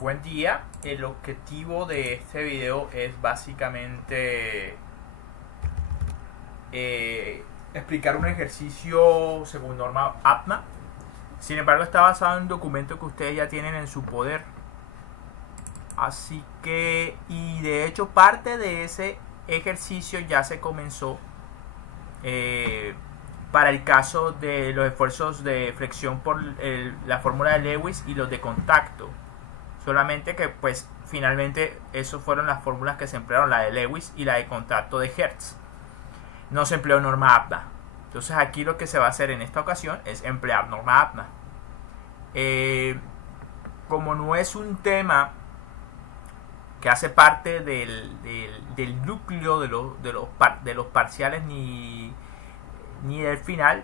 Buen día. El objetivo de este video es básicamente explicar un ejercicio según norma APMA. Sin embargo, está basado en un documento que ustedes ya tienen en su poder. Así que, y de hecho parte de ese ejercicio ya se comenzó para el caso de los esfuerzos de flexión por la fórmula de Lewis y los de contacto. Solamente que pues finalmente esas fueron las fórmulas que se emplearon, la de Lewis y la de contacto de Hertz. No se empleó norma APMA. Entonces aquí lo que se va a hacer en esta ocasión es emplear norma APMA. Como no es un tema que hace parte del núcleo de los parciales ni del final,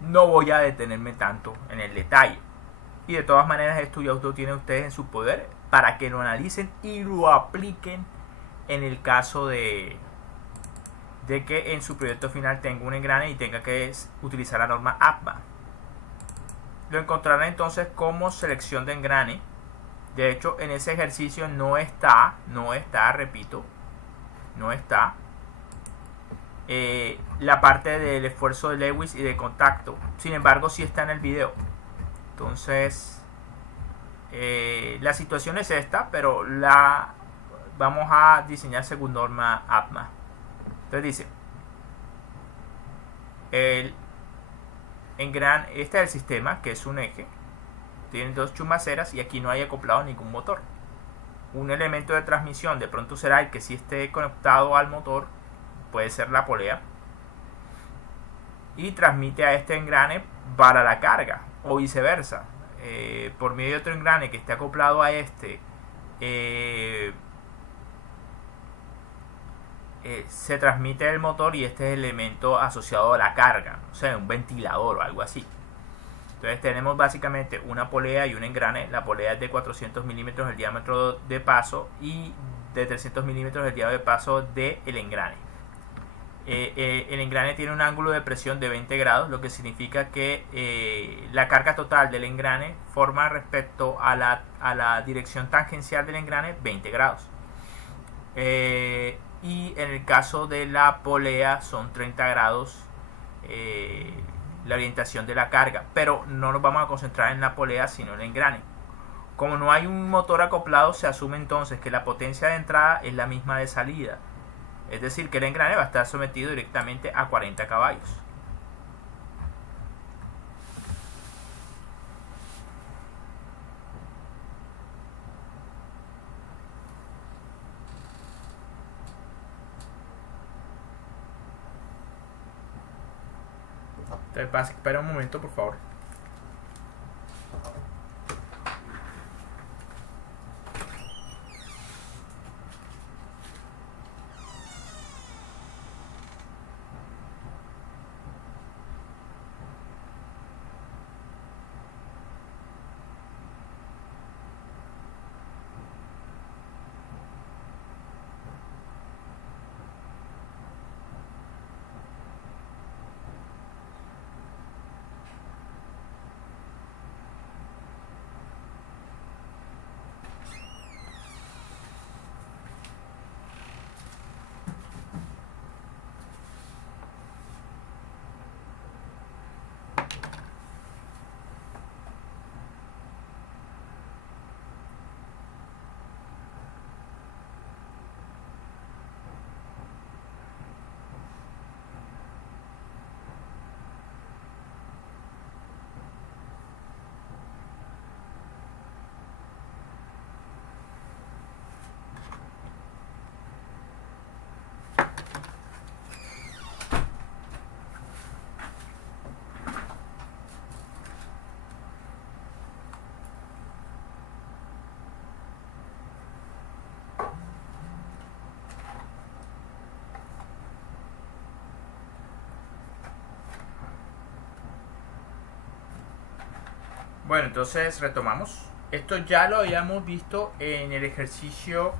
no voy a detenerme tanto en el detalle. Y de todas maneras esto ya lo tienen ustedes en su poder para que lo analicen y lo apliquen en el caso de que en su proyecto final tenga un engrane y tenga que utilizar la norma APMA. Lo encontrarán entonces como selección de engrane. De hecho, en ese ejercicio no está, repito, no está la parte del esfuerzo de Lewis y de contacto. Sin embargo, sí está en el video. Entonces, la situación es esta, pero la vamos a diseñar según norma APMA. Entonces dice, este es el sistema, que es un eje. Tiene dos chumaceras y aquí no hay acoplado ningún motor. Un elemento de transmisión de pronto será el que si esté conectado al motor, puede ser la polea, y transmite a este engrane para la carga o viceversa. Por medio de otro engrane que esté acoplado a este, se transmite el motor y este es el elemento asociado a la carga, o sea, un ventilador o algo así. Entonces tenemos básicamente una polea y un engrane. La polea es de 400 milímetros el diámetro de paso y de 300 milímetros el diámetro de paso del engrane. El engrane tiene un ángulo de presión de 20 grados, lo que significa que la carga total del engrane forma respecto a la dirección tangencial del engrane 20 grados. Y en el caso de la polea son 30 grados la orientación de la carga, pero no nos vamos a concentrar en la polea sino en el engrane. Como no hay un motor acoplado, se asume entonces que la potencia de entrada es la misma de salida, es decir que el engrane va a estar sometido directamente a 40 caballos. Entonces, espera un momento, por favor. Bueno, entonces retomamos. Esto ya lo habíamos visto en el ejercicio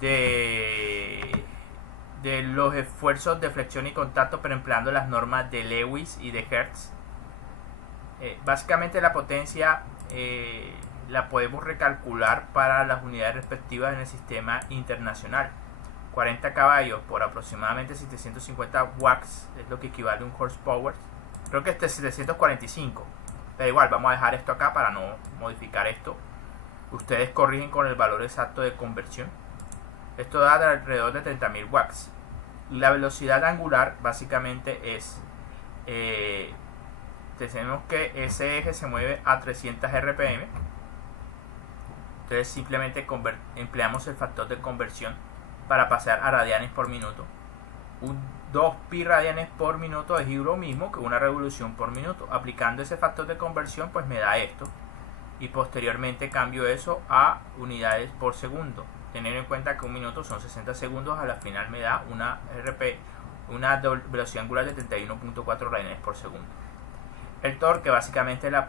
de los esfuerzos de flexión y contacto, pero empleando las normas de Lewis y de Hertz. Básicamente la potencia la podemos recalcular para las unidades respectivas en el sistema internacional. 40 caballos por aproximadamente 750 watts es lo que equivale a un horsepower. Creo que este es 745, pero igual vamos a dejar esto acá para no modificar esto. Ustedes corrigen con el valor exacto de conversión. Esto da alrededor de 30.000 watts. La velocidad angular básicamente es tenemos que ese eje se mueve a 300 rpm. Entonces simplemente empleamos el factor de conversión para pasar a radianes por minuto. 2 pi radianes por minuto es lo mismo que una revolución por minuto. Aplicando ese factor de conversión pues me da esto, y posteriormente cambio eso a unidades por segundo. Tener en cuenta que un minuto son 60 segundos, a la final me da una velocidad angular de 31.4 radianes por segundo. El torque básicamente la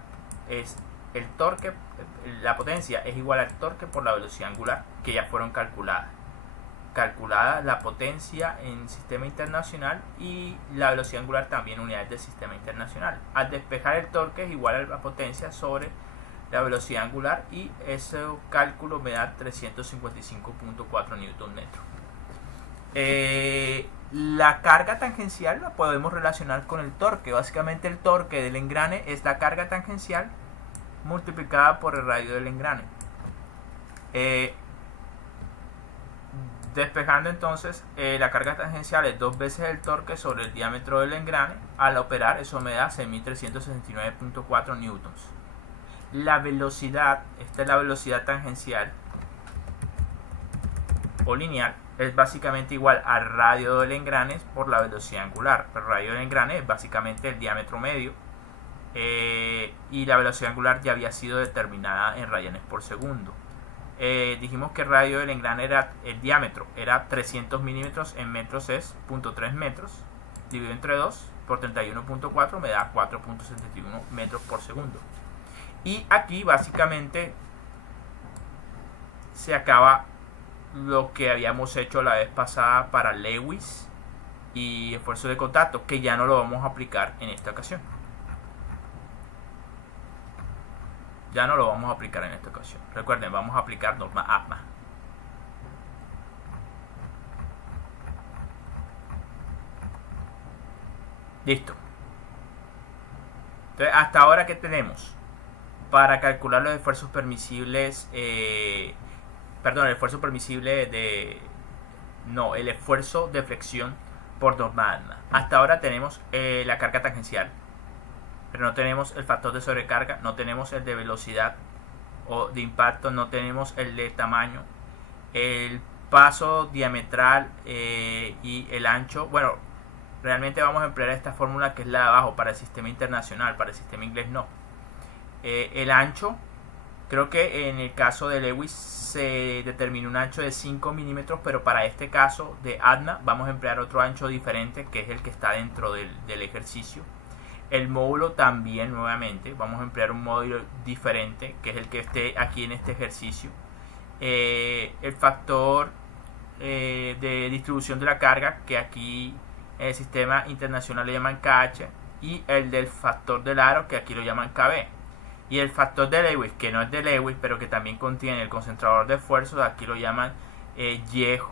potencia es igual al torque por la velocidad angular, que ya fueron calculada la potencia en sistema internacional y la velocidad angular también unidades del sistema internacional. Al despejar el torque es igual a la potencia sobre la velocidad angular, y ese cálculo me da 355.4 Nm. La carga tangencial la podemos relacionar con el torque. Básicamente el torque del engrane es la carga tangencial multiplicada por el radio del engrane. Despejando entonces, la carga tangencial es 2 veces el torque sobre el diámetro del engrane. Al operar eso me da 6.369.4 newtons. La velocidad, esta es la velocidad tangencial o lineal, es básicamente igual al radio del engrane por la velocidad angular. El radio del engrane es básicamente el diámetro medio, y la velocidad angular ya había sido determinada en radianes por segundo. Dijimos que el radio del engrane era el diámetro, era 300 milímetros, en metros es 0.3 metros, dividido entre 2 por 31.4 me da 4.71 metros por segundo. Y aquí básicamente se acaba lo que habíamos hecho la vez pasada para Lewis y esfuerzo de contacto, que ya no lo vamos a aplicar en esta ocasión. Recuerden, vamos a aplicar norma APMA. Listo. Entonces, hasta ahora, ¿qué tenemos? Para calcular los esfuerzos permisibles, el esfuerzo de flexión por norma APMA. Hasta ahora tenemos la carga tangencial, pero no tenemos el factor de sobrecarga, no tenemos el de velocidad o de impacto, no tenemos el de tamaño, el paso diametral y el ancho. Bueno, realmente vamos a emplear esta fórmula que es la de abajo para el sistema internacional, para el sistema inglés no. El ancho, creo que en el caso de Lewis se determinó un ancho de 5 milímetros, pero para este caso de ADNA vamos a emplear otro ancho diferente, que es el que está dentro del ejercicio. El módulo también, nuevamente, vamos a emplear un módulo diferente, que es el que esté aquí en este ejercicio. El factor de distribución de la carga, que aquí en el sistema internacional le llaman KH, y el del factor del aro, que aquí lo llaman KB. Y el factor de Lewis, que no es de Lewis, pero que también contiene el concentrador de esfuerzos, aquí lo llaman Y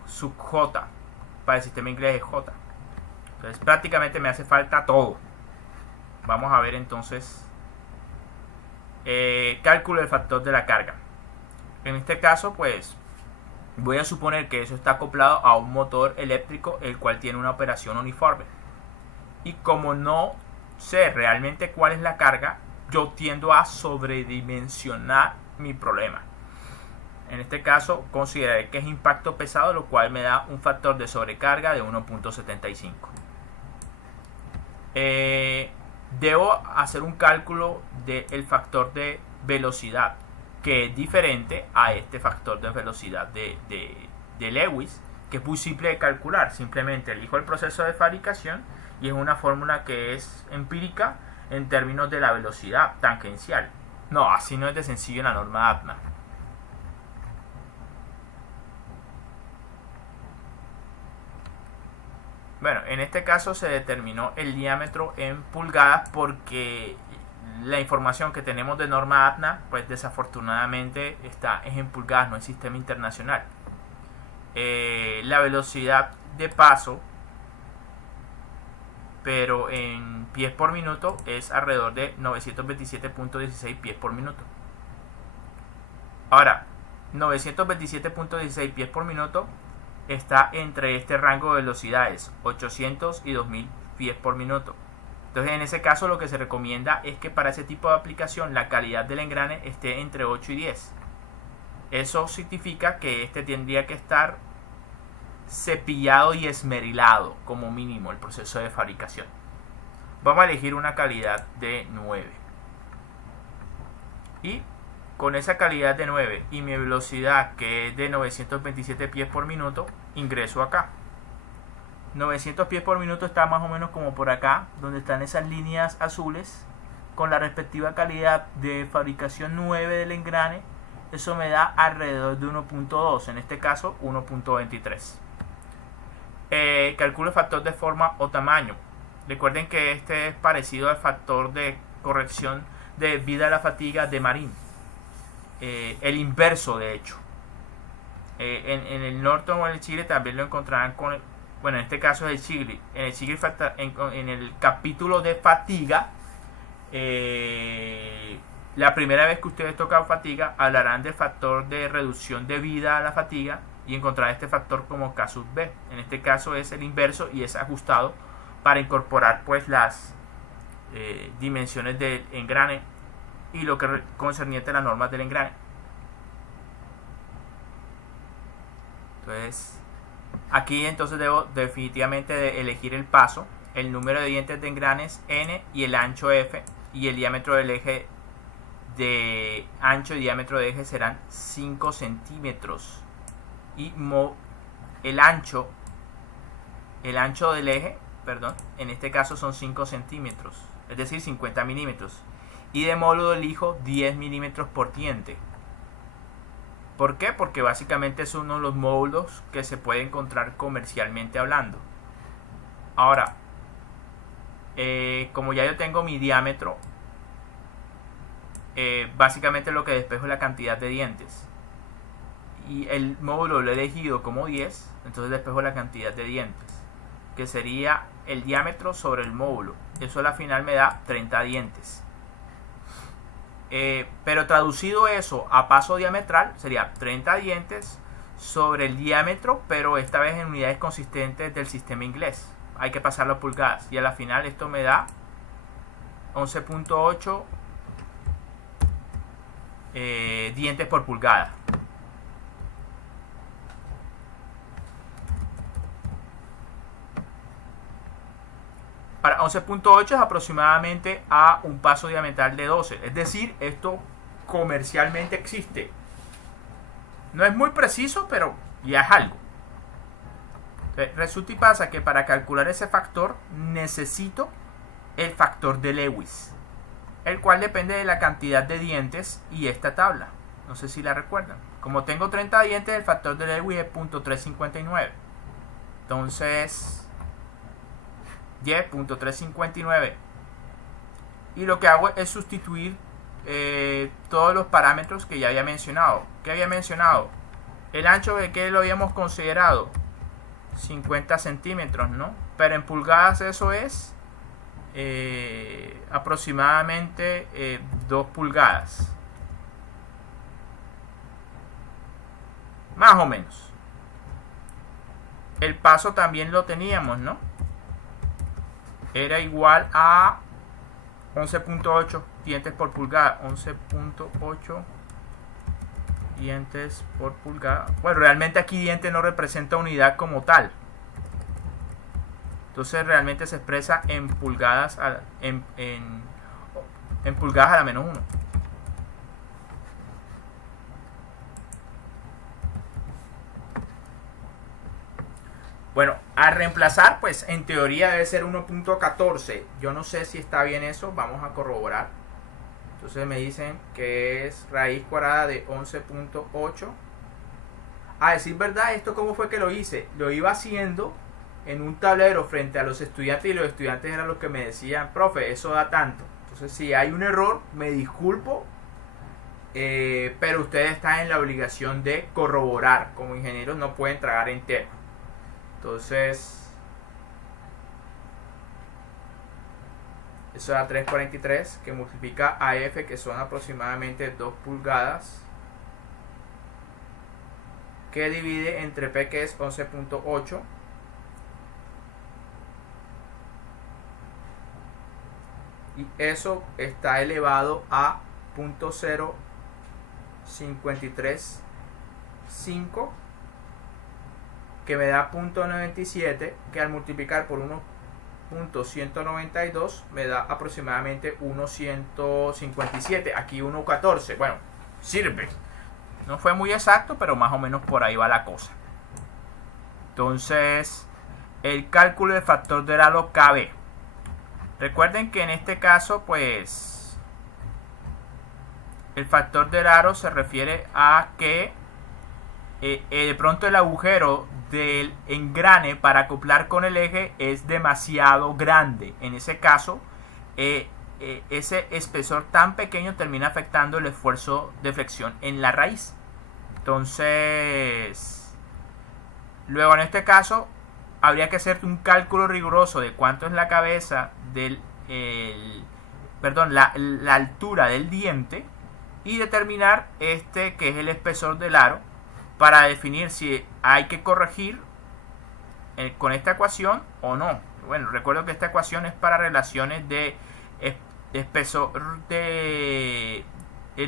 sub J. Para el sistema inglés es J. Entonces prácticamente me hace falta todo. Vamos a ver entonces cálculo del factor de la carga. En este caso pues voy a suponer que eso está acoplado a un motor eléctrico, el cual tiene una operación uniforme. Y como no sé realmente cuál es la carga, yo tiendo a sobredimensionar mi problema. En este caso consideraré que es impacto pesado, lo cual me da un factor de sobrecarga de 1.75. Debo hacer un cálculo del factor de velocidad, que es diferente a este factor de velocidad de Lewis, que es muy simple de calcular. Simplemente elijo el proceso de fabricación y es una fórmula que es empírica en términos de la velocidad tangencial. No, así no es de sencillo en la norma APMA. Bueno, en este caso se determinó el diámetro en pulgadas porque la información que tenemos de norma ATNA, pues desafortunadamente está en pulgadas, no en sistema internacional. La velocidad de paso, pero en pies por minuto, es alrededor de 927.16 pies por minuto. Ahora, 927.16 pies por minuto está entre este rango de velocidades, 800 y 2000 pies por minuto. Entonces, en ese caso, lo que se recomienda es que para ese tipo de aplicación la calidad del engrane esté entre 8 y 10. Eso significa que este tendría que estar cepillado y esmerilado como mínimo el proceso de fabricación. Vamos a elegir una calidad de 9. Y con esa calidad de 9 y mi velocidad que es de 927 pies por minuto, ingreso acá. 900 pies por minuto está más o menos como por acá, donde están esas líneas azules, con la respectiva calidad de fabricación 9 del engrane. Eso me da alrededor de 1.2, en este caso 1.23. Calculo el factor de forma o tamaño. Recuerden que este es parecido al factor de corrección de vida a la fatiga de Marín. El inverso, de hecho. En el norte o en el Chile también lo encontrarán con bueno, en este caso es el Chile. En el capítulo de fatiga, la primera vez que ustedes tocan fatiga, hablarán del factor de reducción de vida a la fatiga y encontrar este factor como K sub B. En este caso es el inverso y es ajustado para incorporar pues las dimensiones del engrane y lo que concerniente a las normas del engrane. Entonces, aquí entonces debo definitivamente elegir el paso, el número de dientes de engranes N y el ancho F, y el diámetro del eje de ancho y diámetro de eje serán 5 centímetros. Y el ancho del eje, perdón, en este caso son 5 centímetros, es decir 50 milímetros. Y de módulo elijo 10 milímetros por diente. ¿Por qué? Porque básicamente es uno de los módulos que se puede encontrar comercialmente hablando. Ahora, como ya yo tengo mi diámetro, básicamente lo que despejo es la cantidad de dientes. Y el módulo lo he elegido como 10, entonces despejo la cantidad de dientes, que sería el diámetro sobre el módulo. Eso a la final me da 30 dientes. Pero traducido eso a paso diametral sería 30 dientes sobre el diámetro, pero esta vez en unidades consistentes del sistema inglés. Hay que pasarlo a pulgadas y a la final esto me da 11.8 dientes por pulgada. Para 11.8 es aproximadamente a un paso diametral de 12. Es decir, esto comercialmente existe. No es muy preciso, pero ya es algo. Entonces, resulta y pasa que para calcular ese factor necesito el factor de Lewis, el cual depende de la cantidad de dientes y esta tabla. No sé si la recuerdan. Como tengo 30 dientes, el factor de Lewis es 0.359. Entonces 10.359, y lo que hago es sustituir todos los parámetros que ya había mencionado. ¿Qué había mencionado? El ancho de que lo habíamos considerado 50 centímetros, ¿no? Pero en pulgadas eso es aproximadamente 2 pulgadas, más o menos. El paso también lo teníamos, ¿no? Era igual a 11.8 dientes por pulgada. 11.8 dientes por pulgada. Bueno, realmente aquí diente no representa unidad como tal. Entonces realmente se expresa en pulgadas en pulgadas a la menos 1. Bueno, a reemplazar, pues en teoría debe ser 1.14. Yo no sé si está bien eso, vamos a corroborar. Entonces me dicen que es raíz cuadrada de 11.8. A decir verdad, esto cómo fue que lo hice. Lo iba haciendo en un tablero frente a los estudiantes y los estudiantes eran los que me decían, profe, eso da tanto. Entonces Entonces, si hay un error, me disculpo, pero ustedes están en la obligación de corroborar. Como ingenieros no pueden tragar entero. Entonces, eso da 343, que multiplica a F, que son aproximadamente 2 pulgadas, que divide entre P, que es 11.8. Y eso está elevado a 0.0535, que me da 0.97, que al multiplicar por 1.192 me da aproximadamente 1.157. Aquí 1.14. Bueno, sirve. No fue muy exacto, pero más o menos por ahí va la cosa. Entonces, el cálculo del factor del aro KB. Recuerden que en este caso, pues, el factor del aro se refiere a que de pronto el agujero del engrane para acoplar con el eje es demasiado grande. En ese caso, ese espesor tan pequeño termina afectando el esfuerzo de flexión en la raíz. Entonces, luego en este caso habría que hacer un cálculo riguroso de cuánto es la cabeza del la altura del diente, y determinar que es el espesor del aro, para definir si hay que corregir con esta ecuación o no. Bueno, recuerdo que esta ecuación es para relaciones de espesor del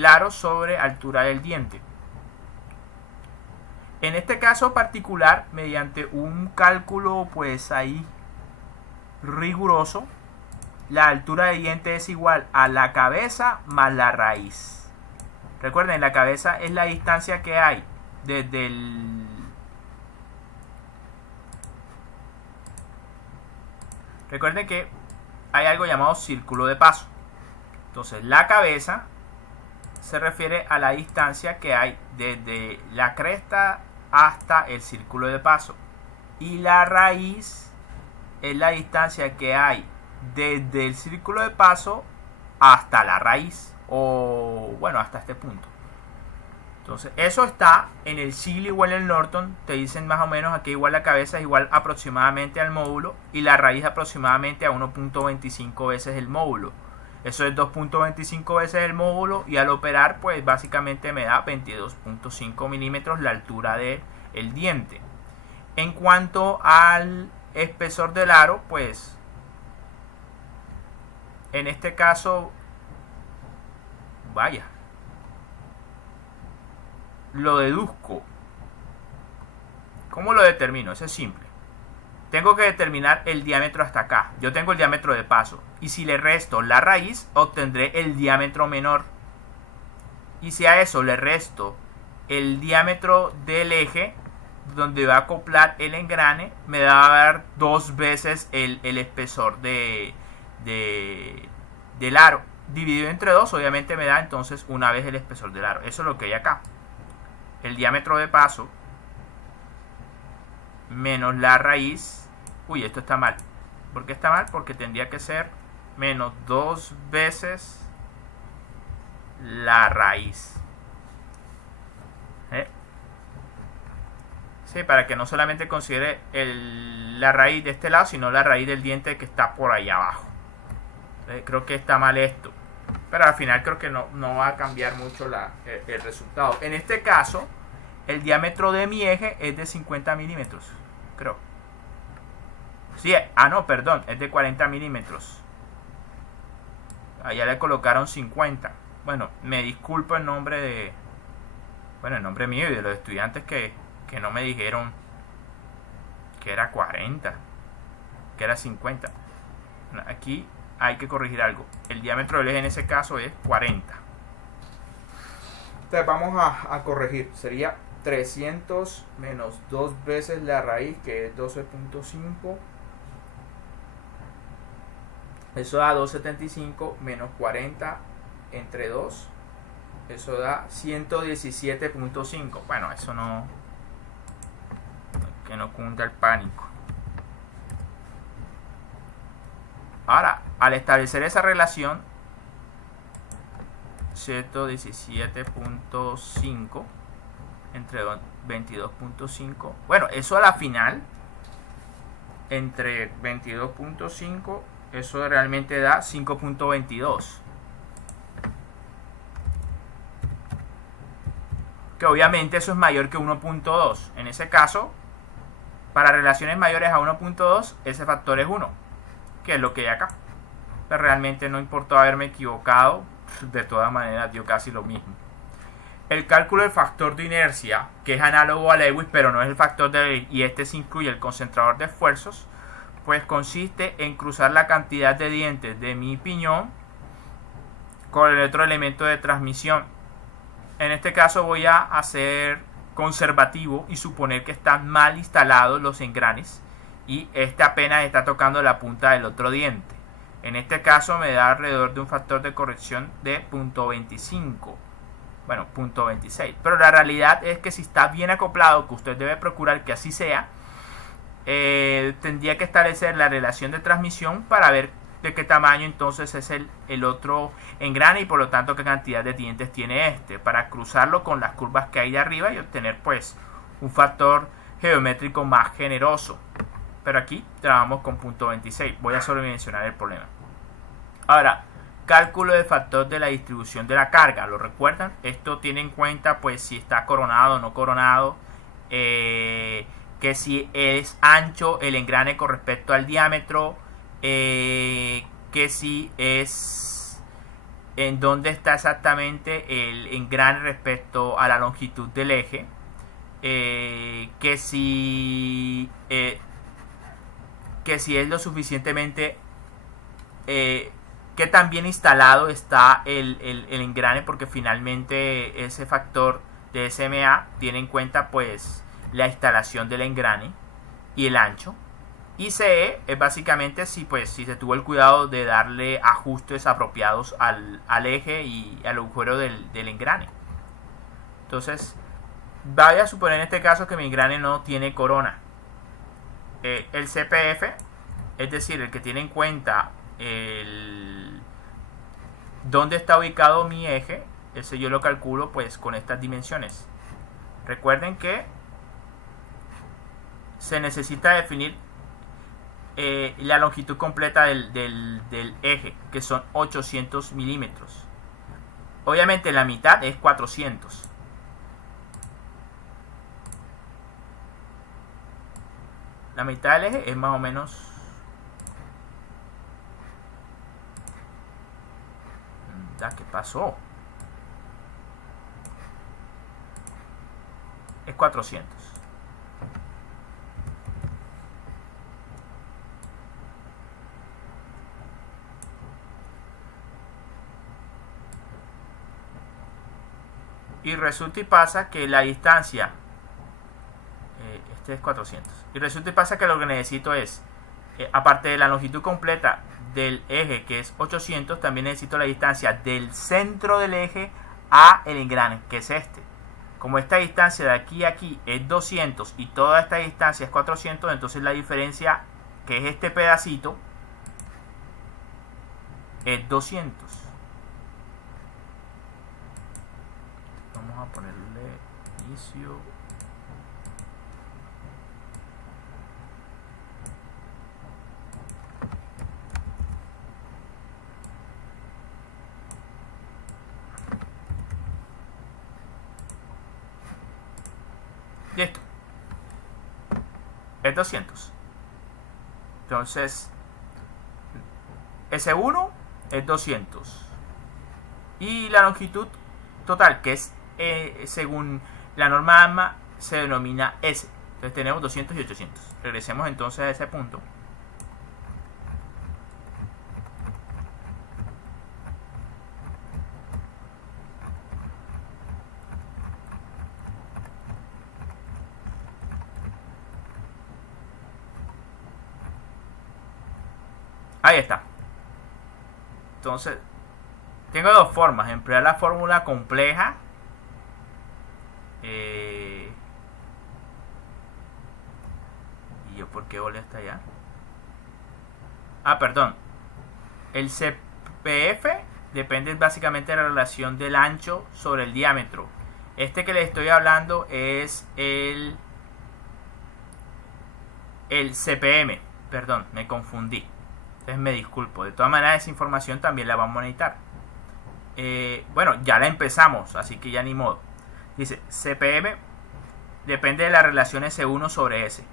aro sobre altura del diente. En este caso particular, mediante un cálculo pues ahí riguroso, la altura de diente es igual a la cabeza más la raíz. Recuerden, la cabeza es la distancia que hay desde el... Recuerden que hay algo llamado círculo de paso. Entonces, la cabeza se refiere a la distancia que hay desde la cresta hasta el círculo de paso. Y la raíz es la distancia que hay desde el círculo de paso hasta la raíz, o bueno, hasta este punto. Entonces, eso está en el Sigley o en el Norton. Te dicen más o menos aquí igual la cabeza es igual aproximadamente al módulo, y la raíz aproximadamente a 1.25 veces el módulo. Eso es 2.25 veces el módulo, y al operar pues básicamente me da 22.5 milímetros la altura del diente. En cuanto al espesor del aro, pues en este caso, vaya, lo deduzco. ¿Cómo lo determino? Eso es simple. Tengo que determinar el diámetro hasta acá. Yo tengo el diámetro de paso, y si le resto la raíz, obtendré el diámetro menor. Y si a eso le resto el diámetro del eje donde va a acoplar el engrane, me va a dar 2 veces el espesor del aro. Dividido entre 2, obviamente me da entonces una vez el espesor del aro. Eso es lo que hay acá. El diámetro de paso menos la raíz. Uy, esto está mal. ¿Por qué está mal? Porque tendría que ser menos 2 veces la raíz. Sí, para que no solamente considere la raíz de este lado, sino la raíz del diente que está por ahí abajo. Creo que está mal esto, pero al final creo que no va a cambiar mucho el resultado. En este caso, el diámetro de mi eje es de 50 milímetros, creo. Sí, no, perdón, es de 40 milímetros. Allá le colocaron 50. Bueno, me disculpo en nombre en nombre mío y de los estudiantes que no me dijeron que era 40, que era 50. Aquí hay que corregir algo. El diámetro del eje en ese caso es 40. Entonces vamos a corregir. Sería 300 menos 2 veces la raíz, que es 12.5. Eso da 275 menos 40 entre 2. Eso da 117.5. Bueno, eso no... que no cunda el pánico. Ahora, al establecer esa relación, 117.5 entre 22.5. Bueno, eso a la final, entre 22.5, eso realmente da 5.22. Que obviamente eso es mayor que 1.2. En ese caso, para relaciones mayores a 1.2, ese factor es 1, que es lo que hay acá. Pero realmente no importó haberme equivocado, de todas maneras dio casi lo mismo. El cálculo del factor de inercia, que es análogo a Lewis, pero no es el factor de Lewis, y este se incluye el concentrador de esfuerzos, pues consiste en cruzar la cantidad de dientes de mi piñón con el otro elemento de transmisión. En este caso voy a hacer conservativo y suponer que están mal instalados los engranes y este apenas está tocando la punta del otro diente. En este caso me da alrededor de un factor de corrección de 0.25. Bueno, 0.26. Pero la realidad es que si está bien acoplado, que usted debe procurar que así sea, tendría que establecer la relación de transmisión para ver de qué tamaño entonces es el otro engrane y por lo tanto qué cantidad de dientes tiene este, para cruzarlo con las curvas que hay de arriba y obtener pues un factor geométrico más generoso. Pero aquí trabajamos con 0.26. Voy a sobredimensionar el problema. Ahora, cálculo del factor de la distribución de la carga. ¿Lo recuerdan? Esto tiene en cuenta pues si está coronado o no coronado, que si es ancho el engrane con respecto al diámetro, que si es en dónde está exactamente el engrane respecto a la longitud del eje, que si es lo suficientemente que tan bien instalado está el engrane, porque finalmente ese factor de SMA tiene en cuenta pues la instalación del engrane y el ancho. Y CE es básicamente si se tuvo el cuidado de darle ajustes apropiados al eje y al agujero del engrane. Entonces, vaya a suponer en este caso que mi engrane no tiene corona. El CPF, es decir, el que tiene en cuenta dónde está ubicado mi eje, ese yo lo calculo pues con estas dimensiones. Recuerden que se necesita definir la longitud completa del eje, que son 800 milímetros. Obviamente la mitad es 400. La mitad del eje es más o menos... ¿Qué pasó? Es 400. Y resulta y pasa que la distancia, este es 400, y resulta y pasa que lo que necesito es, aparte de la longitud completa del eje, que es 800, también necesito la distancia del centro del eje a el engrane, que es este. Como esta distancia de aquí a aquí es 200 y toda esta distancia es 400, entonces la diferencia, que es este pedacito, es 200. Vamos a ponerle inicio. Listo. Es 200. Entonces, S1 es 200. Y la longitud total, que es según la norma AMA, se denomina S. Entonces tenemos 200 y 800. Regresemos entonces a ese punto. Ahí está. Entonces, tengo dos formas. Emplear la fórmula compleja. ¿Y yo por qué volé hasta allá? Perdón. El CPF depende básicamente de la relación del ancho sobre el diámetro. Este que les estoy hablando es el CPM. Perdón, me confundí. Entonces me disculpo. De todas maneras, esa información también la vamos a necesitar. Bueno, ya la empezamos, así que ya ni modo. Dice, CPM depende de la relación S1 sobre S.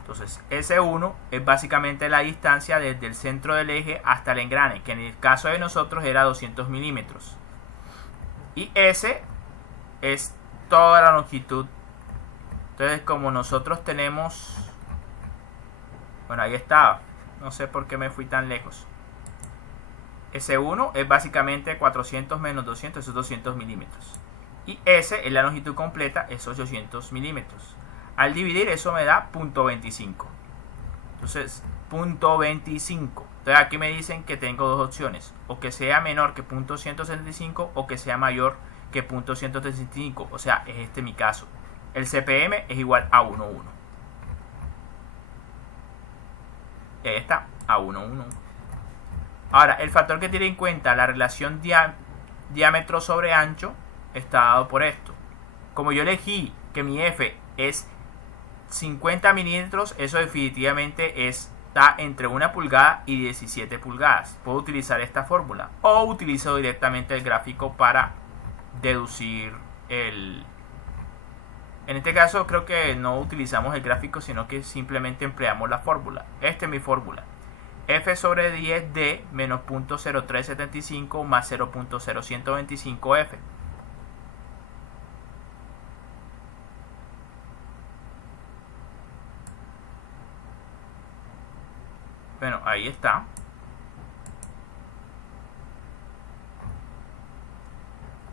Entonces, S1 es básicamente la distancia desde el centro del eje hasta el engrane, que en el caso de nosotros era 200 milímetros. Y S es toda la longitud. Entonces, como nosotros tenemos... Bueno, ahí estaba. No sé por qué me fui tan lejos. S1 es básicamente 400 menos 200, esos 200 milímetros. Y S es la longitud completa, esos 800 milímetros. Al dividir eso me da 0.25. Entonces, 0.25. Entonces aquí me dicen que tengo dos opciones. O que sea menor que 0.175 o que sea mayor que 0.135. O sea, es este mi caso. El CPM es igual a 1,1. Y ahí está, a 1,1. Ahora, el factor que tiene en cuenta la relación diámetro sobre ancho está dado por esto. Como yo elegí que mi F es 50 milímetros, eso definitivamente está entre 1 pulgada y 17 pulgadas. Puedo utilizar esta fórmula o utilizo directamente el gráfico para deducir el... En este caso creo que no utilizamos el gráfico, sino que simplemente empleamos la fórmula. Esta es mi fórmula. F sobre 10D menos 0.0375 más 0.0125F. Bueno, ahí está.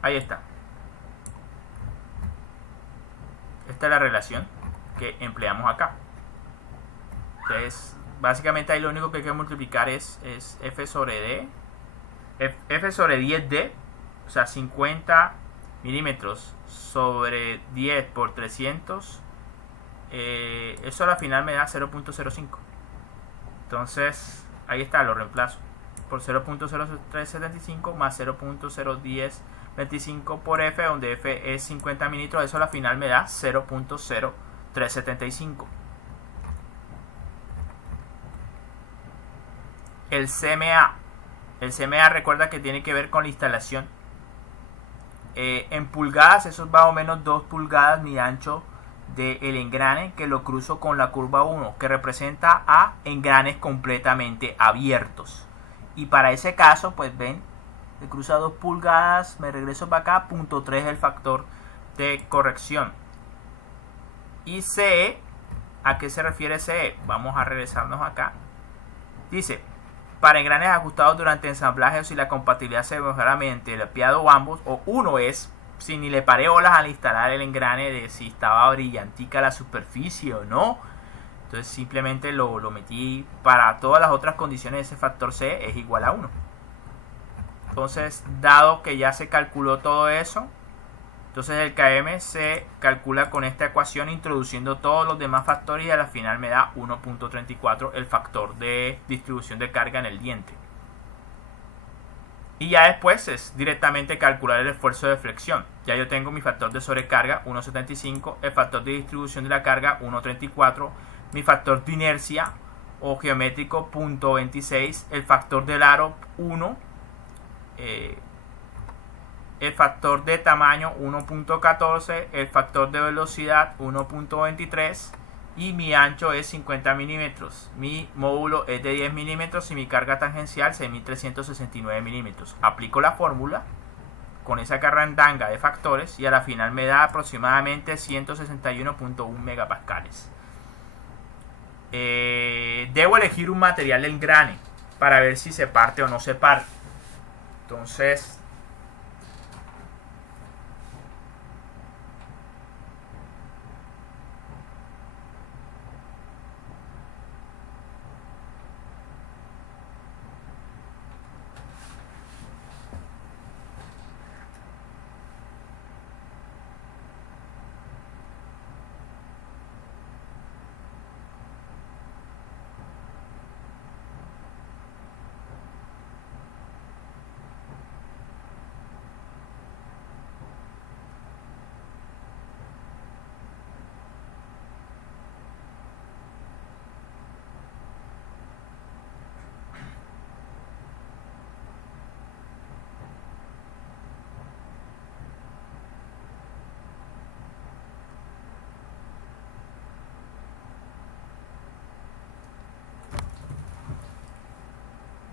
Ahí está. Esta es la relación que empleamos acá. Entonces, básicamente ahí lo único que hay que multiplicar es F sobre D. F sobre 10D, o sea, 50 milímetros sobre 10 por 300. Eso al final me da 0.05. Entonces, ahí está, lo reemplazo por 0.0375 más 0.01025 por F, donde F es 50 milímetros. Eso al final me da 0.0375. El CMA. El CMA, recuerda que tiene que ver con la instalación. En pulgadas, eso es más o menos 2 pulgadas mi ancho del engrane, que lo cruzo con la curva 1, que representa a engranes completamente abiertos. Y para ese caso, pues ven, me cruza 2 pulgadas, me regreso para acá, 0.3 es el factor de corrección. Y CE, ¿a qué se refiere CE? Vamos a regresarnos acá. Dice, para engranes ajustados durante ensamblaje o si la compatibilidad se mejora mediante el apiado o ambos, o uno es si ni le paré olas al instalar el engrane de si estaba brillantica la superficie o no. Entonces simplemente lo metí. Para todas las otras condiciones, ese factor C es igual a 1. Entonces, dado que ya se calculó todo eso, entonces el KM se calcula con esta ecuación introduciendo todos los demás factores y al final me da 1.34 el factor de distribución de carga en el diente. Y ya después es directamente calcular el esfuerzo de flexión. Ya yo tengo mi factor de sobrecarga 1.75, el factor de distribución de la carga 1.34, mi factor de inercia o geométrico 0.26, el factor del aro 1, el factor de tamaño 1.14, el factor de velocidad 1.23 y mi ancho es 50 milímetros. Mi módulo es de 10 milímetros y mi carga tangencial 6.369 milímetros. Aplico la fórmula con esa carrandanga de factores y a la final me da aproximadamente 161.1 megapascales. Debo elegir un material del engrane para ver si se parte o no se parte. Entonces,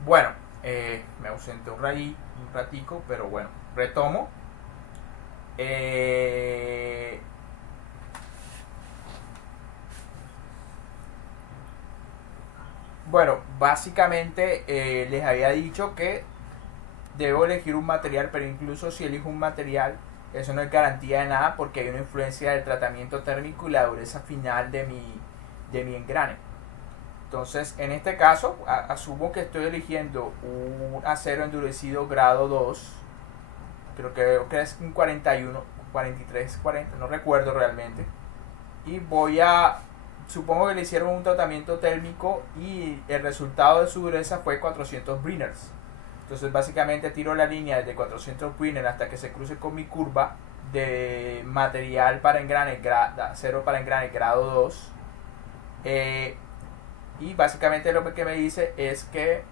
Bueno, me ausenté un ratico, pero bueno, retomo. Eh, bueno, básicamente les había dicho que debo elegir un material, pero incluso si elijo un material, eso no es garantía de nada porque hay una influencia del tratamiento térmico y la dureza final de mi engrane. Entonces, en este caso, asumo que estoy eligiendo un acero endurecido grado 2, creo que es un 41, 43, 40, no recuerdo realmente. Y supongo que le hicieron un tratamiento térmico y el resultado de su dureza fue 400 Brenners. Entonces básicamente tiro la línea desde 400 Brenner hasta que se cruce con mi curva de material para engrane, acero para engrane grado 2. Y básicamente lo que me dice es que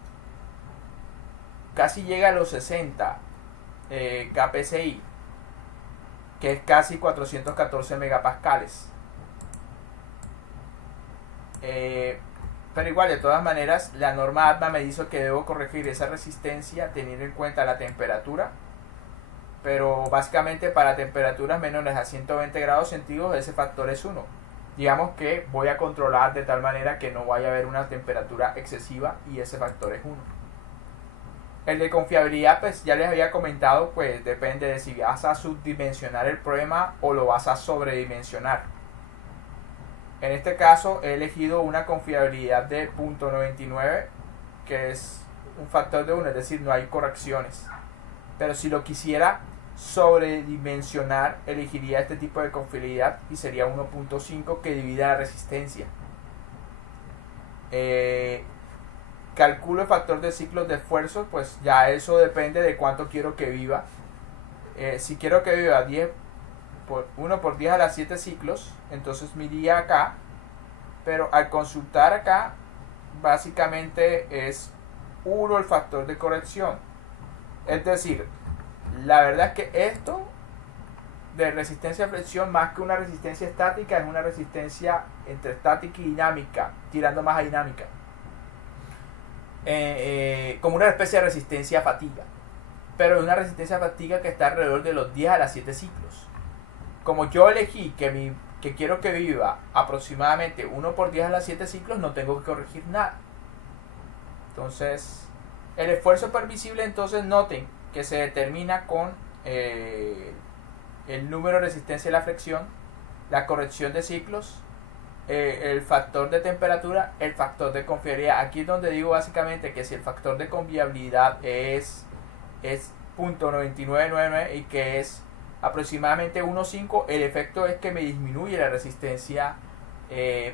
casi llega a los 60 kPSI, que es casi 414 megapascales. Pero igual, de todas maneras, la norma ATMA me dice que debo corregir esa resistencia teniendo en cuenta la temperatura. Pero básicamente para temperaturas menores a 120 grados centígrados ese factor es 1. Digamos que voy a controlar de tal manera que no vaya a haber una temperatura excesiva y ese factor es 1. El de confiabilidad, pues ya les había comentado, pues depende de si vas a subdimensionar el problema o lo vas a sobredimensionar. En este caso he elegido una confiabilidad de 0.99, que es un factor de 1, es decir, no hay correcciones. Pero si lo quisiera sobredimensionar, elegiría este tipo de confiabilidad y sería 1.5 que divida la resistencia. Calculo el factor de ciclos de esfuerzo, pues ya eso depende de cuánto quiero que viva. Si quiero que viva 1 por 10 a las 7 ciclos, entonces me iría acá, pero al consultar acá, básicamente es 1 el factor de corrección. Es decir, la verdad es que esto de resistencia a flexión, más que una resistencia estática, es una resistencia entre estática y dinámica, tirando más a dinámica. Como una especie de resistencia a fatiga, pero es una resistencia a fatiga que está alrededor de los 10 a las 7 ciclos. Como yo elegí que quiero que viva aproximadamente 1 por 10 a las 7 ciclos, no tengo que corregir nada. Entonces, el esfuerzo permisible, entonces noten que se determina con el número de resistencia a la flexión, la corrección de ciclos, el factor de temperatura, el factor de confiabilidad. Aquí es donde digo básicamente que si el factor de confiabilidad es .9999 y que es aproximadamente 1.5, el efecto es que me disminuye la resistencia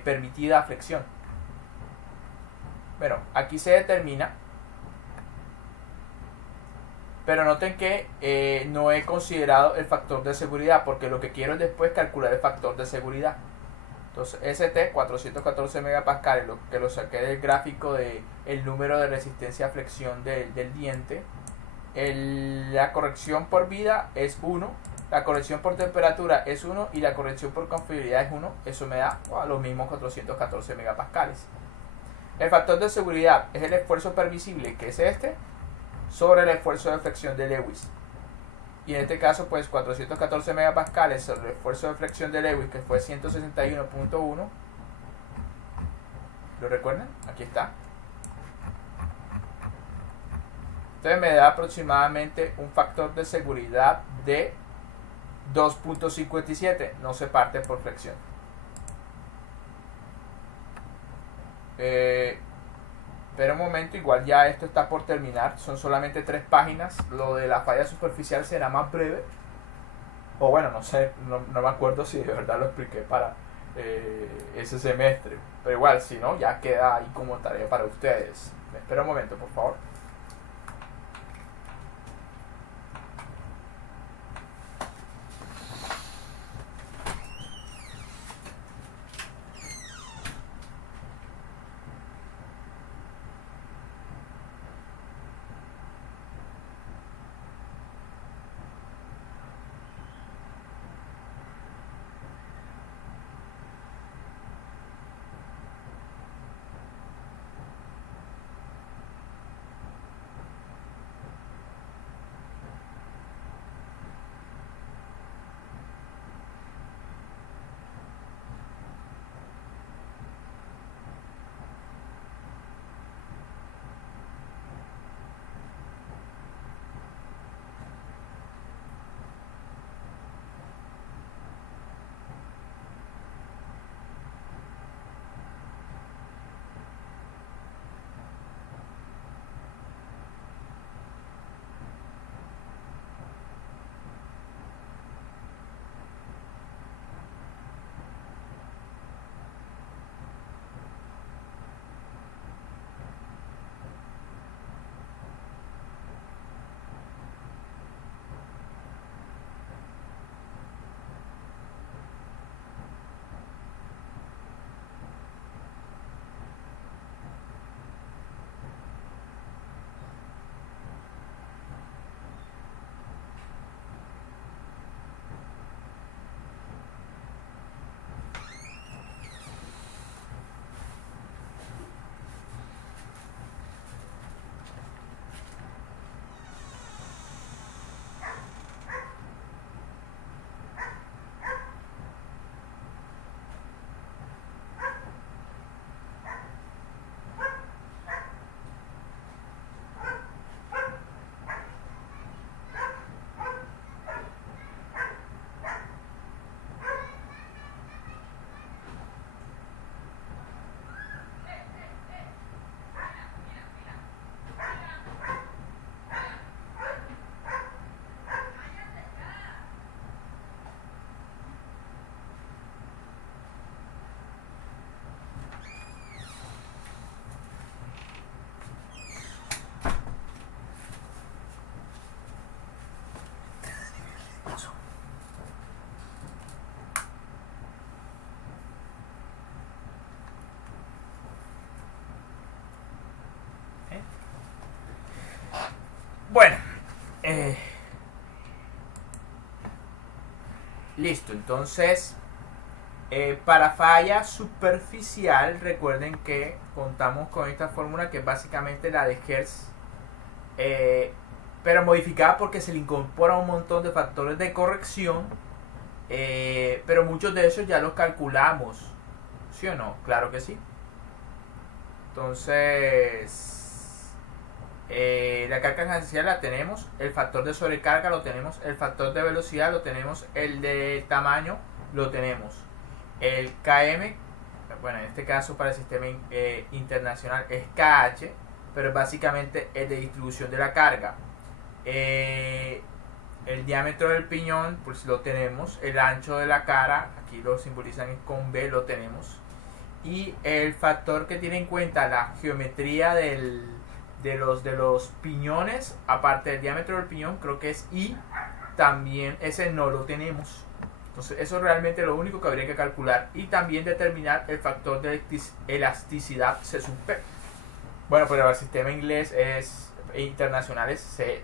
permitida a flexión. Bueno, aquí se determina, pero noten que no he considerado el factor de seguridad, porque lo que quiero es después calcular el factor de seguridad. Entonces ST 414 megapascales, que lo saqué del gráfico de el número de resistencia a flexión del diente. La corrección por vida es 1, la corrección por temperatura es 1 y la corrección por confiabilidad es 1. Eso me da los mismos 414 megapascales. El factor de seguridad es el esfuerzo permisible, que es este, sobre el esfuerzo de flexión de Lewis. Y en este caso, pues 414 megapascales sobre el esfuerzo de flexión de Lewis, que fue 161.1. ¿Lo recuerdan? Aquí está. Entonces me da aproximadamente un factor de seguridad de 2.57. No se parte por flexión. Pero un momento, igual ya esto está por terminar. Son solamente 3 páginas. Lo de la falla superficial será más breve. O bueno, no sé, no me acuerdo si de verdad lo expliqué para ese semestre. Pero igual, si no, ya queda ahí como tarea para ustedes. Espera un momento, por favor. Listo, entonces para falla superficial recuerden que contamos con esta fórmula que es básicamente la de Hertz, pero modificada porque se le incorpora un montón de factores de corrección, pero muchos de esos ya los calculamos, ¿sí o no? Claro que sí. Entonces, la carga tangencial la tenemos, el factor de sobrecarga lo tenemos, el factor de velocidad lo tenemos, el de tamaño lo tenemos, el KM, bueno, en este caso para el sistema internacional es KH, pero es básicamente el de distribución de la carga. El diámetro del piñón, pues lo tenemos, el ancho de la cara, aquí lo simbolizan con B, lo tenemos, y el factor que tiene en cuenta la geometría de los piñones, aparte del diámetro del piñón, creo que es I, también ese no lo tenemos. Entonces eso es realmente lo único que habría que calcular, y también determinar el factor de elasticidad C sub P. Bueno, pero el sistema inglés internacional es ZE.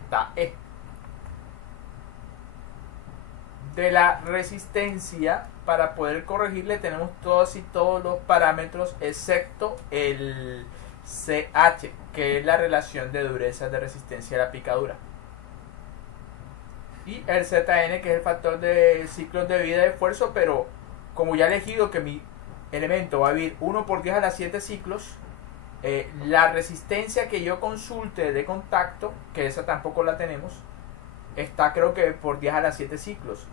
De la resistencia, para poder corregirle tenemos todos los parámetros excepto el CH, que es la relación de dureza de resistencia a la picadura, y el ZN, que es el factor de ciclos de vida de esfuerzo, pero como ya he elegido que mi elemento va a vivir 1 por 10 a las 7 ciclos, la resistencia que yo consulte de contacto, que esa tampoco la tenemos, está creo que por 10 a las 7 ciclos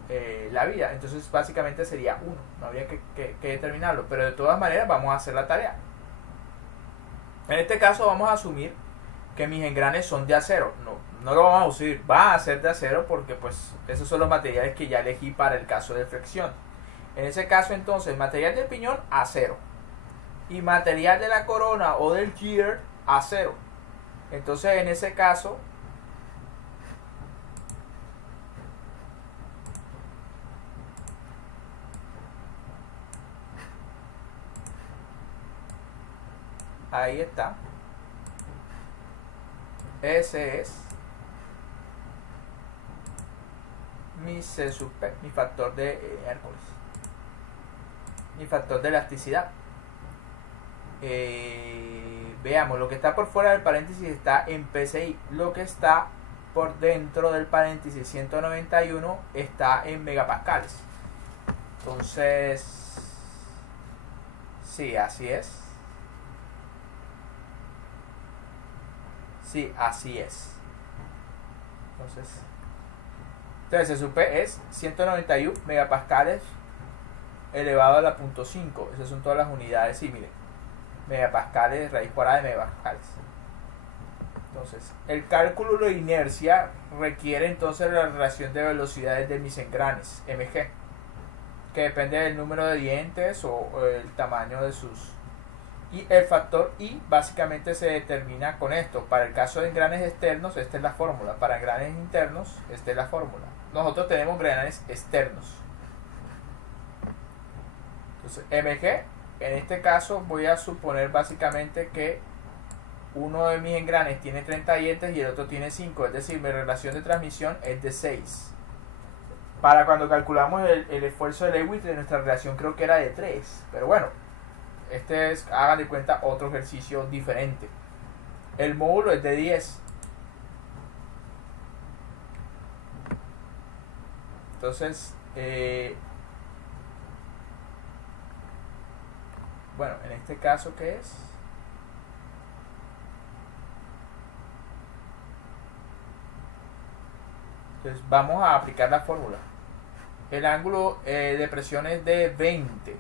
la vida, entonces básicamente sería 1, no habría que determinarlo, pero de todas maneras vamos a hacer la tarea. En este caso vamos a asumir que mis engranes son de acero, no lo vamos a asumir, va a ser de acero porque pues esos son los materiales que ya elegí para el caso de flexión. En ese caso entonces material del piñón acero y material de la corona o del gear acero. Entonces en ese caso ahí está, ese es mi C sub P, mi factor de Hércules, mi factor de elasticidad. Veamos, lo que está por fuera del paréntesis está en PSI, lo que está por dentro del paréntesis 191 está en megapascales. Entonces, sí, así es. Sí, así es. Entonces el P es 191 megapascales elevado a la 0.5. Esas son todas las unidades, sí, miren. Megapascales, raíz cuadrada de megapascales. Entonces, el cálculo de inercia requiere entonces la relación de velocidades de mis engranes, mg, que depende del número de dientes o el tamaño de sus. Y el factor I básicamente se determina con esto. Para el caso de engranes externos, esta es la fórmula. Para engranes internos, esta es la fórmula. Nosotros tenemos engranes externos. Entonces, mg, en este caso voy a suponer básicamente que uno de mis engranes tiene 30 dientes y el otro tiene 5. Es decir, mi relación de transmisión es de 6. Para cuando calculamos el esfuerzo de Lewis, de nuestra relación creo que era de 3. Pero bueno, este es, hagan de cuenta, otro ejercicio diferente. El módulo es de 10. Entonces, bueno, en este caso, ¿qué es? Entonces, vamos a aplicar la fórmula. El ángulo de presión es de 20.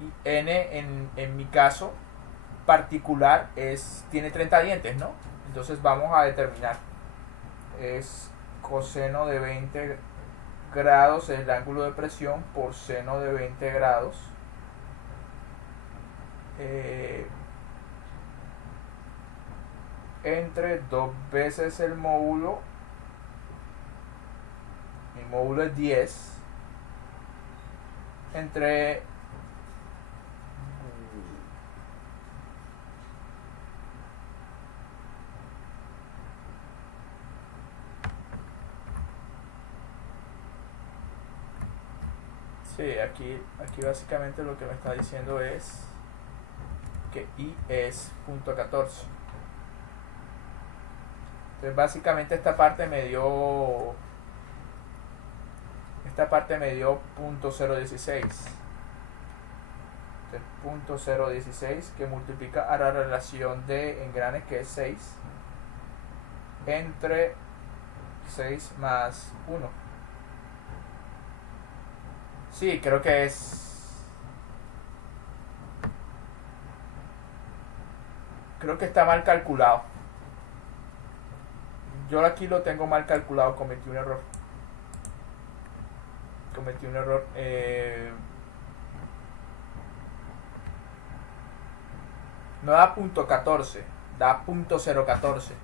Y N en mi caso particular tiene 30 dientes, ¿no? Entonces vamos a determinar, es coseno de 20 grados es el ángulo de presión por seno de 20 grados entre 2 veces el módulo. Mi módulo es 10 entre Sí, aquí básicamente lo que me está diciendo es que I es .14. Entonces básicamente esta parte me dio .016. Entonces .016 que multiplica a la relación de engranes, que es 6, entre 6 más 1. Sí, creo que está mal calculado. Yo aquí lo tengo mal calculado, cometí un error. No da .14, da .014.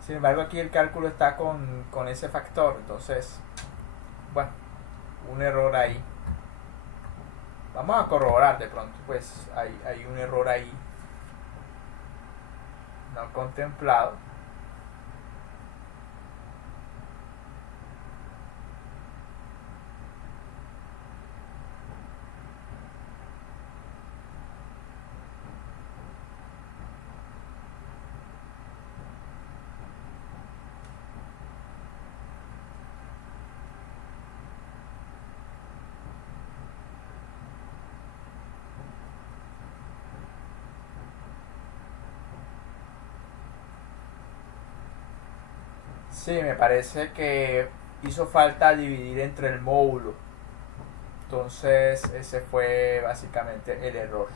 Sin embargo, aquí el cálculo está con ese factor. Entonces, bueno, un error ahí. Vamos a corroborar de pronto. Pues hay un error ahí no contemplado. Sí, me parece que hizo falta dividir entre el módulo. Entonces ese fue básicamente el error.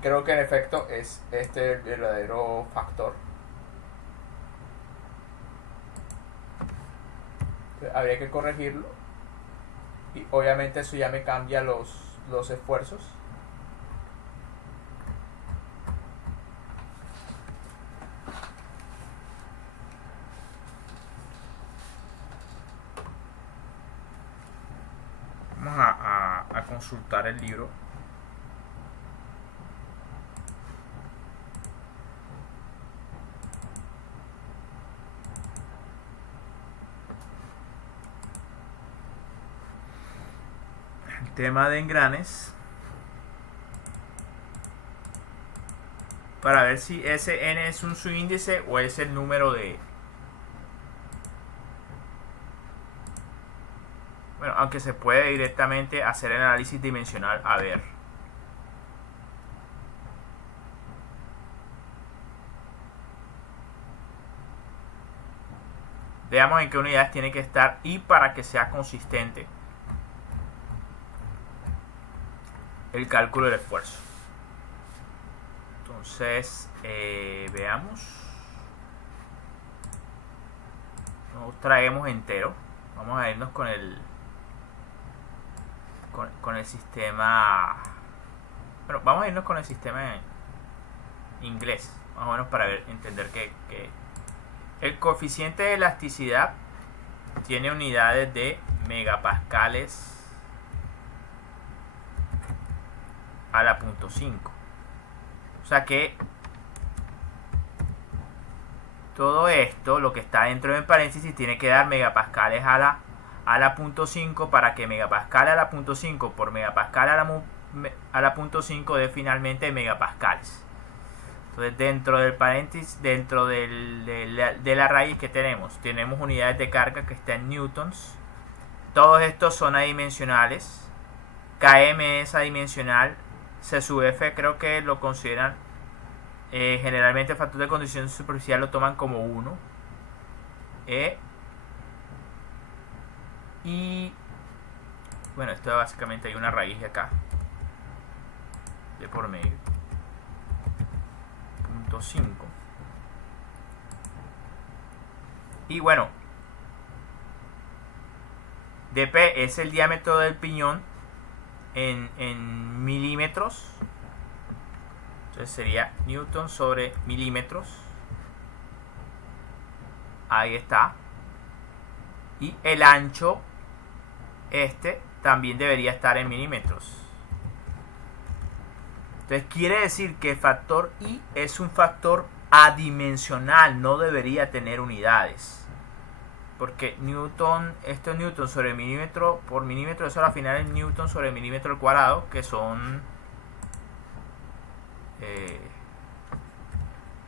Creo que en efecto es este el verdadero factor. Entonces, habría que corregirlo. Y obviamente eso ya me cambia los esfuerzos. Vamos a consultar el libro. El tema de engranes, para ver si ese n es un subíndice o es el número de... Bueno, aunque se puede directamente hacer el análisis dimensional. A ver. Veamos en qué unidades tiene que estar y para que sea consistente el cálculo del esfuerzo. Entonces, veamos. Nos traemos entero. Vamos a irnos con el sistema. Bueno, vamos a irnos con el sistema en inglés, más o menos, para entender que el coeficiente de elasticidad tiene unidades de megapascales a la 0.5. O sea que todo esto, lo que está dentro del paréntesis, tiene que dar megapascales a la 0.5 para que megapascal a la 0.5 por megapascal a la 0.5 dé finalmente megapascales. Entonces, dentro del paréntesis, dentro de la raíz que tenemos unidades de carga que están en newtons. Todos estos son adimensionales. Km es adimensional. C sub F creo que lo consideran, generalmente el factor de condición superficial lo toman como 1. Y bueno, esto básicamente hay una raíz de acá de por medio, 0.5. Y bueno, dp es el diámetro del piñón en milímetros. Entonces sería newton sobre milímetros. Ahí está. Y el ancho también debería estar en milímetros. Entonces quiere decir que el factor I es un factor adimensional, no debería tener unidades. Porque Newton, esto es Newton sobre milímetro por milímetro, eso al final es Newton sobre milímetro al cuadrado, que son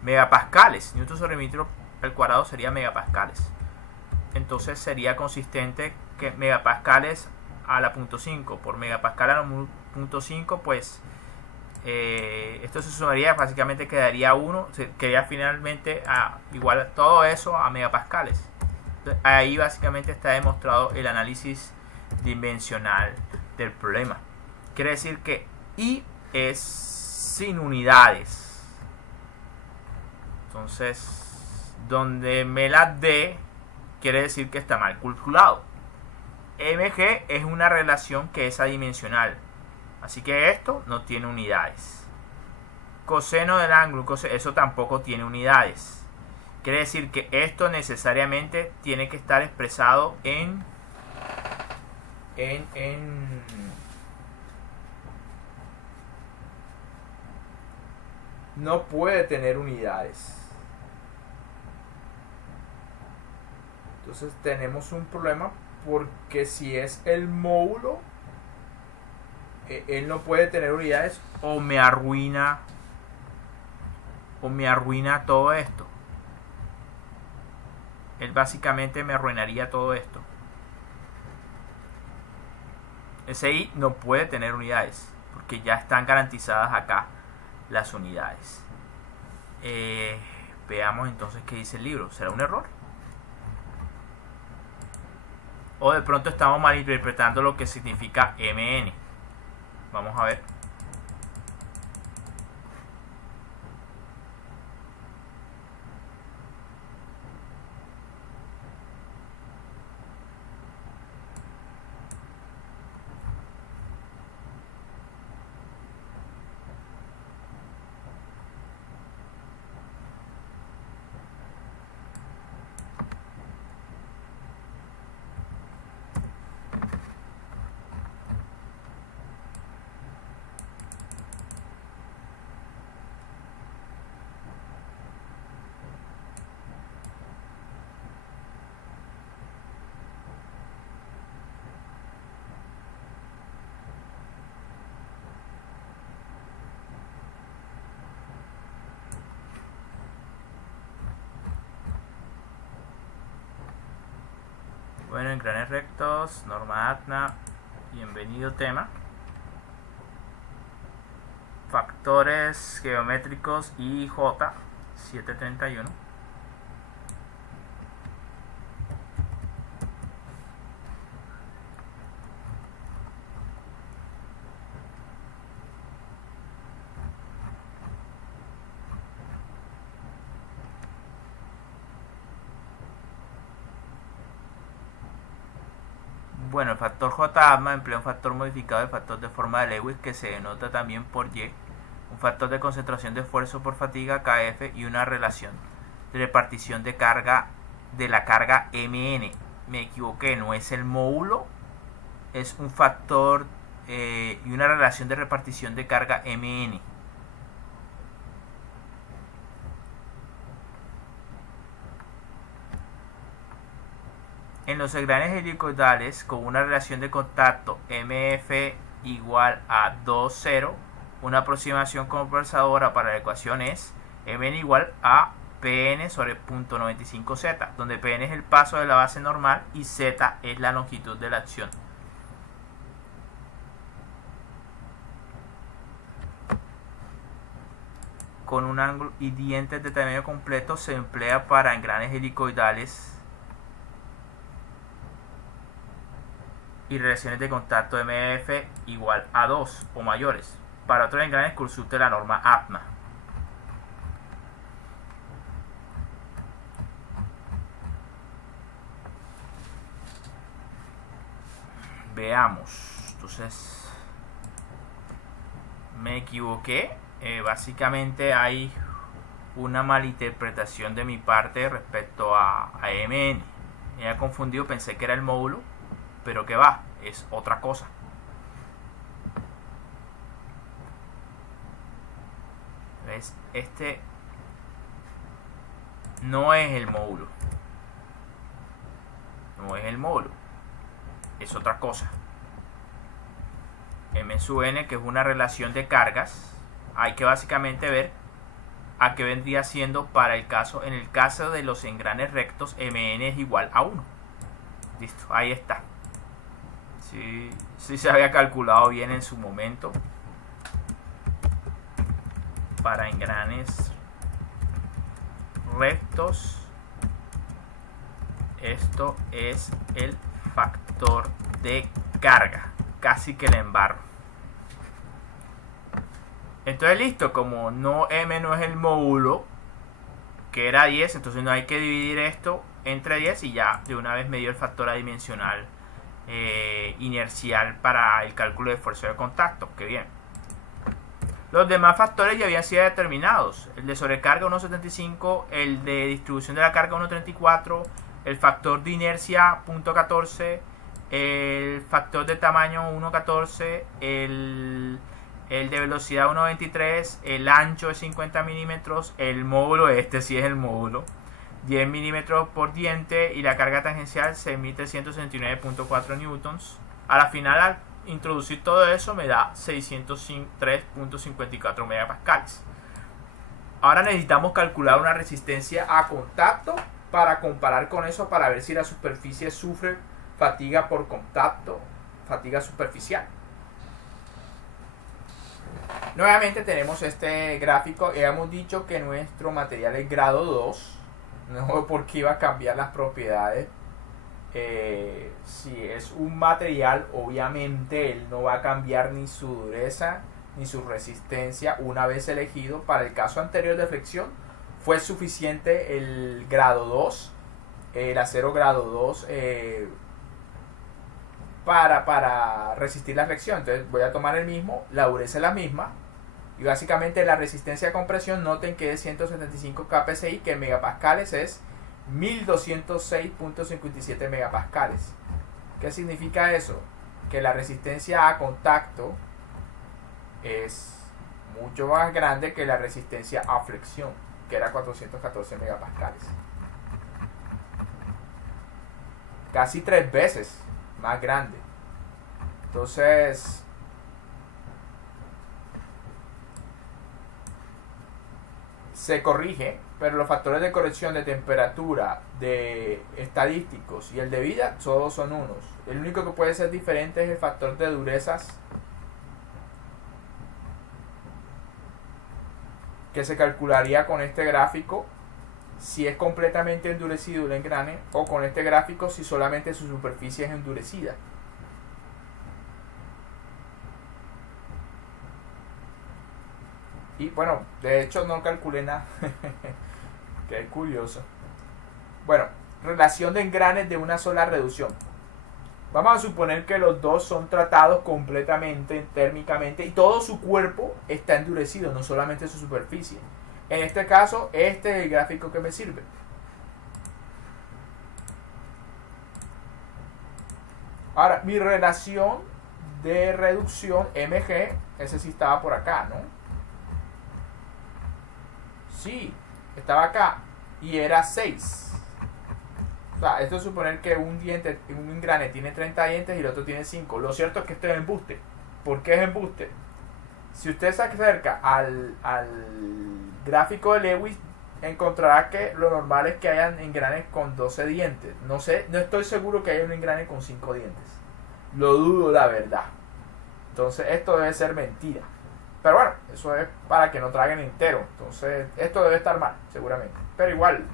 megapascales. Newton sobre milímetro al cuadrado sería megapascales. Entonces sería consistente que megapascales a la 0.5 por megapascal a la 0.5, pues esto se sumaría, básicamente quedaría 1, quedaría finalmente igual a todo eso a megapascales. Entonces, ahí básicamente está demostrado el análisis dimensional del problema. Quiere decir que I es sin unidades. Entonces, donde me la dé, quiere decir que está mal calculado. MG es una relación que es adimensional, así que esto no tiene unidades. Coseno del ángulo, eso tampoco tiene unidades. Quiere decir que esto necesariamente tiene que estar expresado no puede tener unidades. Entonces tenemos un problema, porque si es el módulo, él no puede tener unidades, o me arruina todo esto. Él básicamente me arruinaría todo esto. Ese I no puede tener unidades, porque ya están garantizadas acá las unidades. Veamos entonces qué dice el libro. ¿Será un error? O de pronto estamos malinterpretando lo que significa MN. Vamos a ver. Bueno, engranes rectos, norma ATNA, bienvenido tema. Factores geométricos IJ 731. Bueno, el factor J-AMA emplea un factor modificado del factor de forma de Lewis, que se denota también por Y, un factor de concentración de esfuerzo por fatiga KF y una relación de repartición de carga de la carga MN. Me equivoqué, no es el módulo, es un factor y una relación de repartición de carga MN. En los engranes helicoidales con una relación de contacto MF igual a 2,0, una aproximación compensadora para la ecuación es Mn igual a Pn sobre 0.95z, donde Pn es el paso de la base normal y z es la longitud de la acción. Con un ángulo y dientes de tamaño completo se emplea para engranes helicoidales y relaciones de contacto MF igual a 2 o mayores. Para otros engranes consulte la norma ATMA. Veamos. Entonces me equivoqué. Básicamente hay una malinterpretación de mi parte respecto a MN. Me había confundido, pensé que era el módulo, pero que va, es otra cosa. ¿Ves? Este no es el módulo. No es el módulo. Es otra cosa. M sub n, que es una relación de cargas. Hay que básicamente ver a qué vendría siendo para el caso. En el caso de los engranes rectos, Mn es igual a 1. Listo, ahí está. Sí se había calculado bien en su momento. Para engranes rectos, esto es el factor de carga. Casi que le embarro. Entonces listo, como M no es el módulo, que era 10, entonces no hay que dividir esto entre 10 y ya de una vez me dio el factor adimensional inercial para el cálculo de esfuerzo de contacto. Qué bien. Los demás factores ya habían sido determinados. El de sobrecarga 1.75, el de distribución de la carga 1.34, el factor de inercia 0.14, el factor de tamaño 1.14, el de velocidad 1.23, el ancho de 50 milímetros, el módulo, este sí es el módulo, 10 milímetros por diente, y la carga tangencial 6.369.4 newtons. A la final, al introducir todo eso, me da 603.54 megapascales. Ahora necesitamos calcular una resistencia a contacto para comparar con eso, para ver si la superficie sufre fatiga por contacto, fatiga superficial. Nuevamente tenemos este gráfico. Hemos dicho que nuestro material es grado 2. No porque iba a cambiar las propiedades. Si es un material, obviamente él no va a cambiar ni su dureza ni su resistencia una vez elegido. Para el caso anterior de flexión fue suficiente el grado 2, el acero grado 2, para resistir la flexión. Entonces voy a tomar el mismo, la dureza es la misma, y básicamente la resistencia a compresión, noten que es 175 kPsi, que en megapascales es 1206.57 megapascales. ¿Qué significa eso? Que la resistencia a contacto es mucho más grande que la resistencia a flexión, que era 414 megapascales. Casi 3 veces más grande. Entonces, se corrige, pero los factores de corrección de temperatura, de estadísticos y el de vida, todos son unos. El único que puede ser diferente es el factor de durezas, que se calcularía con este gráfico si es completamente endurecido el engrane, o con este gráfico si solamente su superficie es endurecida. Y bueno, de hecho no calculé nada. Qué curioso. Bueno, relación de engranes de una sola reducción. Vamos a suponer que los dos son tratados completamente térmicamente y todo su cuerpo está endurecido, no solamente su superficie. En este caso, este es el gráfico que me sirve. Ahora, mi relación de reducción MG, ese sí estaba por acá, ¿no? Sí, estaba acá y era 6. O sea, esto es suponer que un engrane tiene 30 dientes y el otro tiene 5. Lo cierto es que esto es embuste. ¿Por qué es embuste? Si usted se acerca al gráfico de Lewis, encontrará que lo normal es que hayan engranes con 12 dientes. No estoy seguro que haya un engrane con 5 dientes. Lo dudo, la verdad. Entonces esto debe ser mentira. Pero bueno, eso es para que no traguen entero. Entonces esto debe estar mal, seguramente. Pero igual,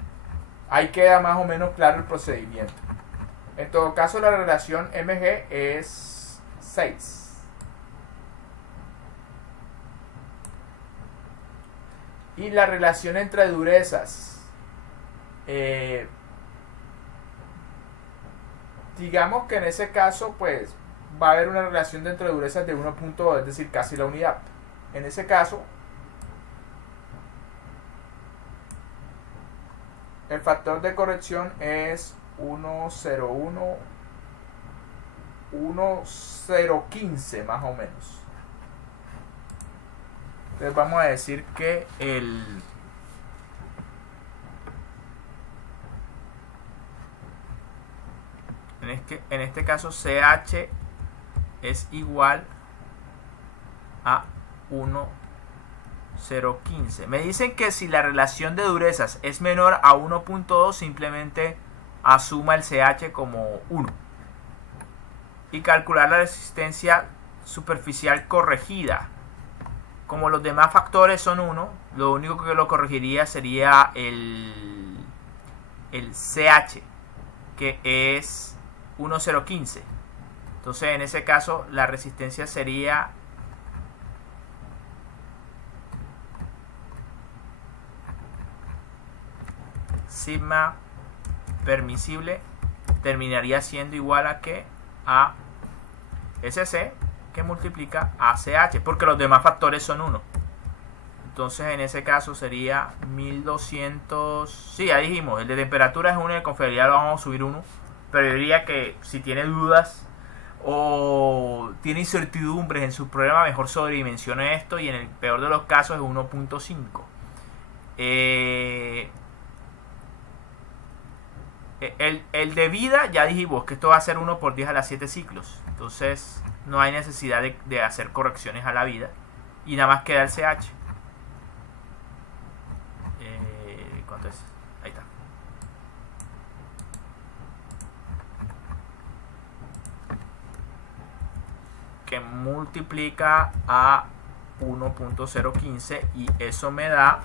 ahí queda más o menos claro el procedimiento. En todo caso, la relación MG es 6. Y la relación entre durezas, digamos que en ese caso pues va a haber una relación entre durezas de 1.2, es decir, casi la unidad. En ese caso El factor de corrección es 1015 más o menos. Entonces vamos a decir que en este caso CH es igual a 1,015. Me dicen que si la relación de durezas es menor a 1,2, simplemente asuma el CH como 1. Y calcular la resistencia superficial corregida. Como los demás factores son 1, lo único que lo corregiría sería el CH, que es 1,015. Entonces en ese caso la resistencia sería sigma permisible, terminaría siendo igual a que a SC, que multiplica a CH, porque los demás factores son 1. Entonces en ese caso sería 1200. Sí, ya dijimos, el de temperatura es 1 y el de confiabilidad lo vamos a subir 1. Pero yo diría que si tiene dudas o tiene incertidumbres en su programa, mejor sobredimensione esto, y en el peor de los casos es 1,5. El de vida, ya dijimos que esto va a ser 1 por 10 a la 7 ciclos. Entonces no hay necesidad de hacer correcciones a la vida. Y nada más queda el CH. ¿Cuánto es? Ahí está. Que multiplica a 1,015 y eso me da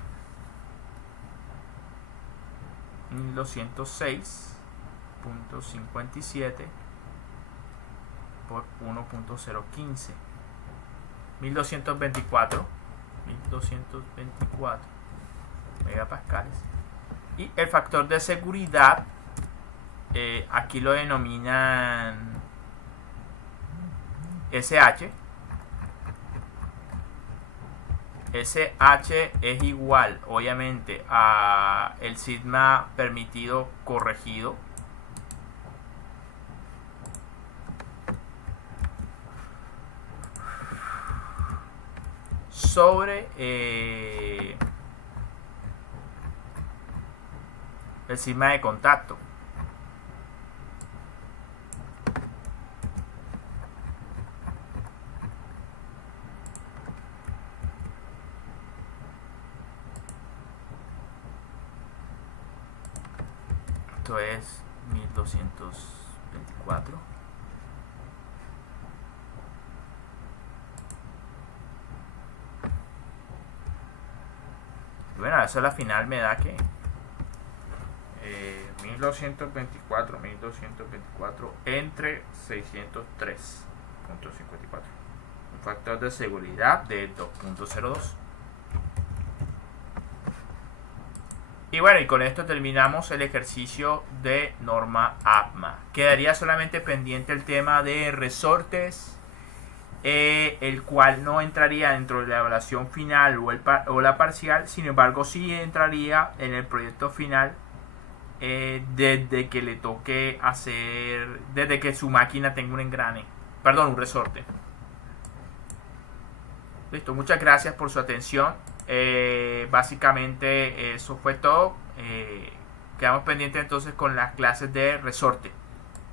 1206.57 por 1,015, 1224 megapascales. Y el factor de seguridad, aquí lo denominan SH. SH es igual, obviamente, a el sigma permitido corregido sobre el sigma de contacto. Esto es 1224. Y bueno, eso a la final me da que 1224 entre 603.54. Un factor de seguridad de 2.02. Y bueno, y con esto terminamos el ejercicio de norma APMA. Quedaría solamente pendiente el tema de resortes, el cual no entraría dentro de la evaluación final o la parcial. Sin embargo, sí entraría en el proyecto final desde que le toque hacer, desde que su máquina tenga un engrane, perdón, un resorte. Listo, muchas gracias por su atención. Básicamente eso fue todo. Quedamos pendientes entonces con las clases de resorte.